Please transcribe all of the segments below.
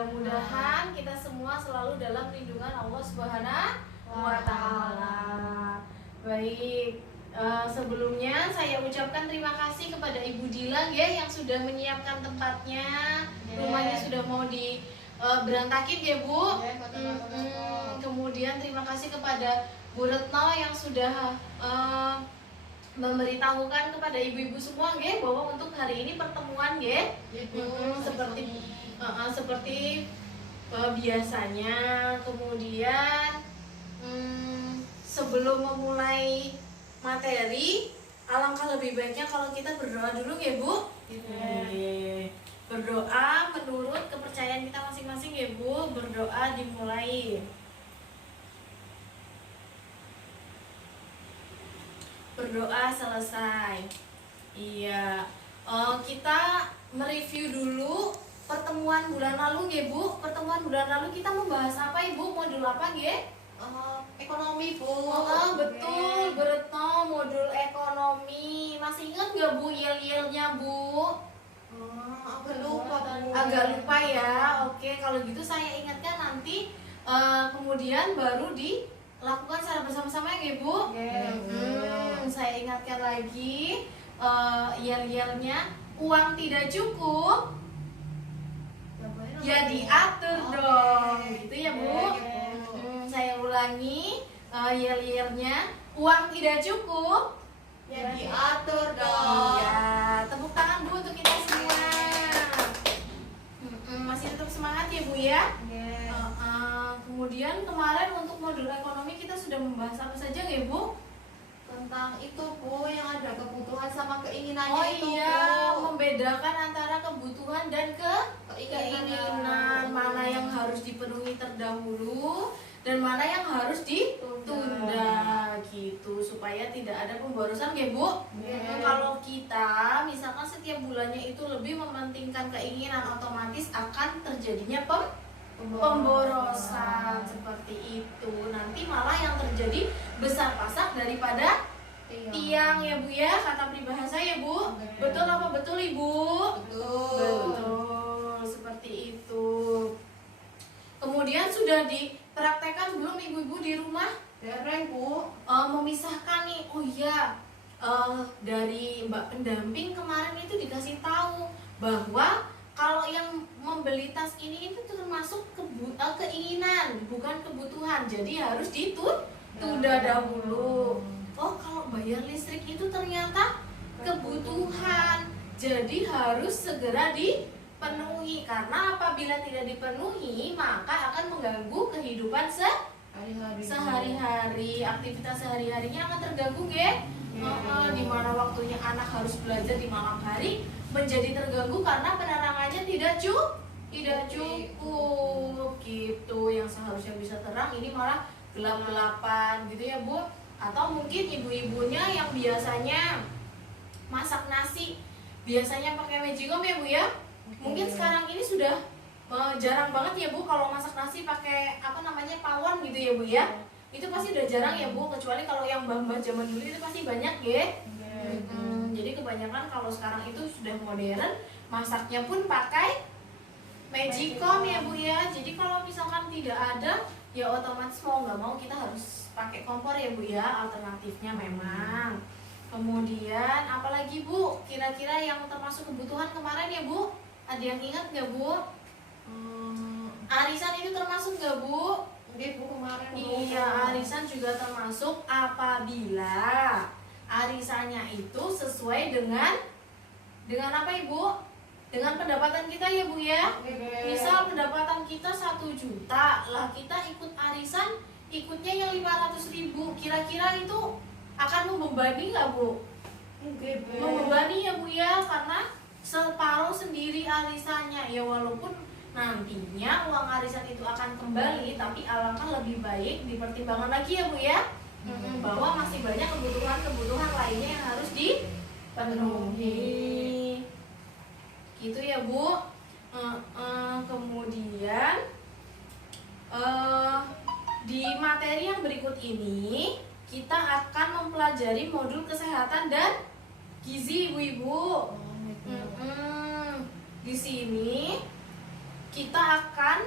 Mudah-mudahan kita semua selalu dalam lindungan Allah Subhanahu wa Ta'ala. Baik, sebelumnya saya ucapkan terima kasih kepada Ibu Dila ya, yang sudah menyiapkan tempatnya. Rumahnya sudah mau di berantakin ya Bu. Kemudian terima kasih kepada Bu Retno yang sudah memberitahukan kepada ibu-ibu semua nggih bahwa untuk hari ini pertemuan nggih seperti biasanya. Kemudian sebelum memulai materi, alangkah lebih baiknya kalau kita berdoa dulu ya Bu. Berdoa menurut kepercayaan kita masing-masing ya Bu. Berdoa dimulai. Berdoa selesai. Iya, kita mereview dulu pertemuan bulan lalu ya Bu. Pertemuan bulan lalu kita membahas apa Ibu? Modul apa ya? Ekonomi Bu. Betul, Retno, modul ekonomi. Masih ingat nggak Bu yel-yelnya Bu? Agak lupa ya. Oke, kalau gitu saya ingatkan nanti, kemudian baru dilakukan secara bersama-sama ya Bu. Saya ingatkan lagi yel-yelnya. Uang tidak cukup, ya diatur dong, gitu ya Bu. Saya ulangi yel-yelnya. Uang tidak cukup, Ya diatur dong. iya. Tepuk tangan Bu untuk kita semua. Masih tetap semangat ya Bu ya. Kemudian kemarin untuk modul ekonomi kita sudah membahas apa saja ya Bu? Tentang itu Bu, yang ada kebutuhan sama Oh keinginannya itu iya, Bu. membedakan antara kebutuhan dan keinginan. Mana yang harus dipenuhi terdahulu dan mana yang harus ditunda gitu, supaya tidak ada pemborosan ya Bu. Kalau kita misalkan setiap bulannya itu lebih mementingkan keinginan, otomatis akan terjadinya pemborosan seperti itu. Nanti malah yang terjadi besar pasak daripada tiang ya Bu ya, kata peribahasa ya Bu. Betul apa betul Ibu? Betul, seperti itu. Kemudian sudah dipraktekkan belum ibu-ibu di rumah? Dereng Bu. Memisahkan nih. Oh iya, dari Mbak pendamping kemarin itu dikasih tahu bahwa kalau yang membeli tas ini itu termasuk keinginan, bukan kebutuhan. Jadi harus ditunda dahulu. Oh, kalau bayar listrik itu ternyata kebutuhan. Jadi harus segera dipenuhi, karena apabila tidak dipenuhi maka akan mengganggu kehidupan sehari-hari. Aktivitas sehari-harinya akan terganggu ya. Di mana waktunya anak harus belajar di malam hari menjadi terganggu karena penerangannya tidak cukup gitu. Yang seharusnya bisa terang ini malah gelap-gelapan gitu ya Bu. Atau mungkin ibu-ibunya yang biasanya masak nasi biasanya pakai magicom ya Bu ya. Mungkin sekarang ini sudah jarang banget ya Bu kalau masak nasi pakai pawon gitu ya Bu ya. Itu pasti udah jarang ya Bu, kecuali kalau yang mbah-mbah zaman dulu itu pasti banyak ya. Jadi kebanyakan kalau sekarang itu sudah modern, masaknya pun pakai magicom ya Bu ya. Jadi kalau misalkan tidak ada, ya otomatis mau nggak mau kita harus pakai kompor ya Bu ya, alternatifnya memang. Kemudian apalagi Bu, kira-kira yang termasuk kebutuhan kemarin ya Bu? Ada yang ingat nggak Bu? Arisan itu termasuk nggak Bu? Bu kemarin. Iya, arisan juga termasuk apabila arisannya itu sesuai dengan apa Ibu? Dengan pendapatan kita ya Bu ya. Misal pendapatan kita 1 juta, lah kita ikut arisan, ikutnya yang 500.000. Kira-kira itu akan membebani nggak Bu? Membebani ya Bu ya, karena separuh sendiri arisannya. Ya walaupun nantinya uang arisan itu akan kembali, tapi alangkah lebih baik dipertimbangkan lagi ya Bu ya, bahwa masih banyak kebutuhan lainnya yang harus dipenuhi gitu ya Bu. Kemudian di materi yang berikut ini kita akan mempelajari modul kesehatan dan gizi ibu-ibu. Di sini kita akan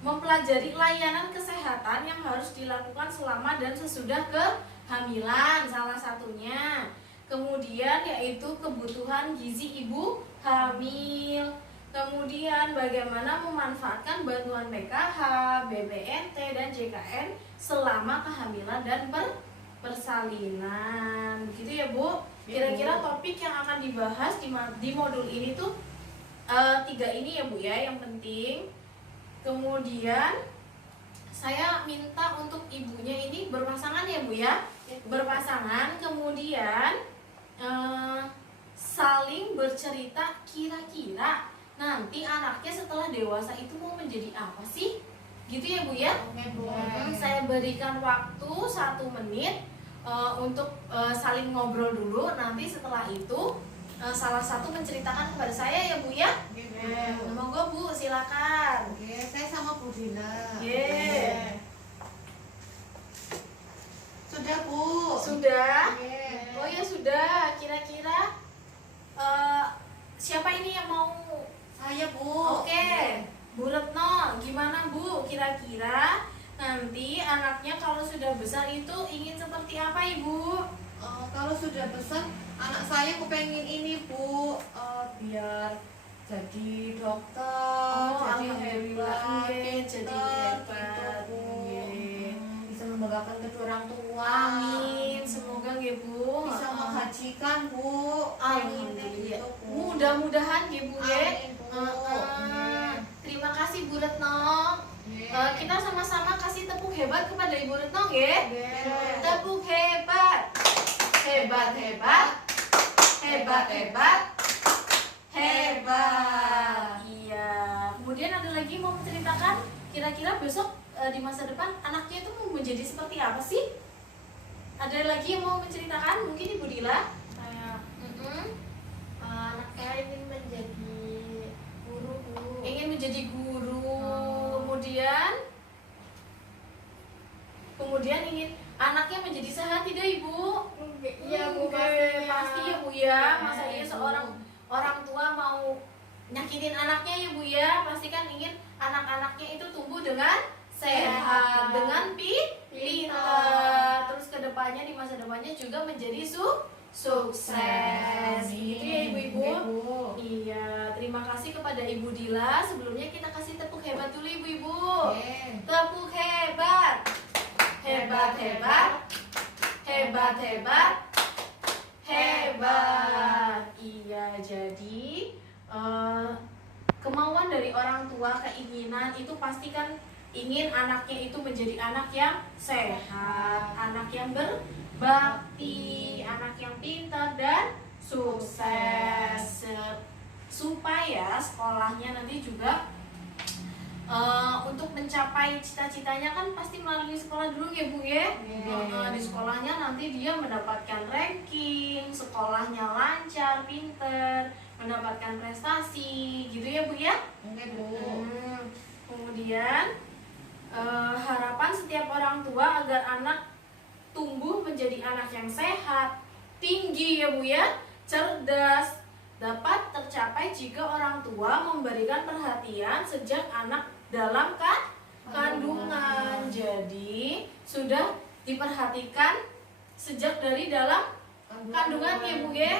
mempelajari layanan kesehatan yang harus dilakukan selama dan sesudah kehamilan salah satunya. Kemudian yaitu kebutuhan gizi ibu hamil. Kemudian bagaimana memanfaatkan bantuan PKH, BPNT, dan JKN selama kehamilan dan persalinan. Begitu ya Bu. Kira-kira topik yang akan dibahas di modul ini tuh 3 ini ya Bu ya yang penting. Kemudian saya minta untuk ibunya ini berpasangan ya Bu ya. Berpasangan, kemudian saling bercerita kira-kira nanti anaknya setelah dewasa itu mau menjadi apa sih? Gitu ya Bu ya. Saya berikan waktu 1 menit untuk saling ngobrol dulu. Nanti setelah itu salah satu menceritakan kepada saya ya Bu ya. Monggo Bu, silakan. Oke, saya sama Bu Dina. Sudah Bu. Sudah? Oke. Oh ya sudah. Kira-kira siapa ini yang mau? Saya Bu. Oke, Bu Retno, gimana Bu? Kira-kira nanti anaknya kalau sudah besar itu ingin seperti apa Ibu? Kalau sudah besar, anak saya kepengen ini Bu, biar jadi dokter, jadi alhamdulillah, hebat, jadi pinter, hebat. gitu, Bu. Nggih. Bisa membanggakan kedua orang tua. Amin, semoga nggih Bu. Bisa menghajikan Bu. Alhamdulillah. Gitu, Bu. Mudah-mudahan nggih Bu ya. Amin, Bu. Terima kasih Bu Retno. Nggih. Kita sama-sama kasih tepuk hebat kepada Ibu Retno nggih. Nggih. Tepuk hebat. Hebat hebat. Hebat hebat. Hebat. Iya. Kemudian ada lagi mau menceritakan kira-kira besok di masa depan anaknya itu mau menjadi seperti apa sih? Ada lagi yang mau menceritakan? Mungkin Ibu Dila? Saya Anak saya ingin menjadi guru Bu. Ingin menjadi guru. Kemudian ingin anaknya menjadi sehat tidak Ibu? Iya Bu, Pasti ya Bu ya. Masa iya seorang orang tua mau nyakitin anaknya ya Bu ya? Pasti kan ingin anak-anaknya itu tumbuh dengan sehat, dengan pintar. Terus kedepannya di masa depannya juga menjadi sukses. Gitu ya Ibu-ibu. Iya, terima kasih kepada Ibu Dila. Sebelumnya kita kasih tepuk hebat dulu Ibu-ibu. Tepuk hebat. Hebat hebat. Hebat hebat. Hebat. Iya, jadi kemauan dari orang tua, keinginan itu pasti kan ingin anaknya itu menjadi anak yang sehat, anak yang berbakti, anak yang pintar dan sukses, supaya sekolahnya nanti juga untuk mencapai cita-citanya kan pasti melalui sekolah dulu ya Bu ya. Di sekolahnya nanti dia mendapatkan ranking, sekolahnya lancar, pinter, mendapatkan prestasi, gitu ya Bu ya. Kemudian harapan setiap orang tua agar anak tumbuh menjadi anak yang sehat, tinggi ya Bu ya, cerdas, dapat tercapai jika orang tua memberikan perhatian sejak anak dalam kandungan. Jadi sudah diperhatikan sejak dari dalam kandungan ya Bu ya.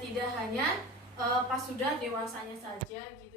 Tidak hanya pas sudah dewasanya saja gitu.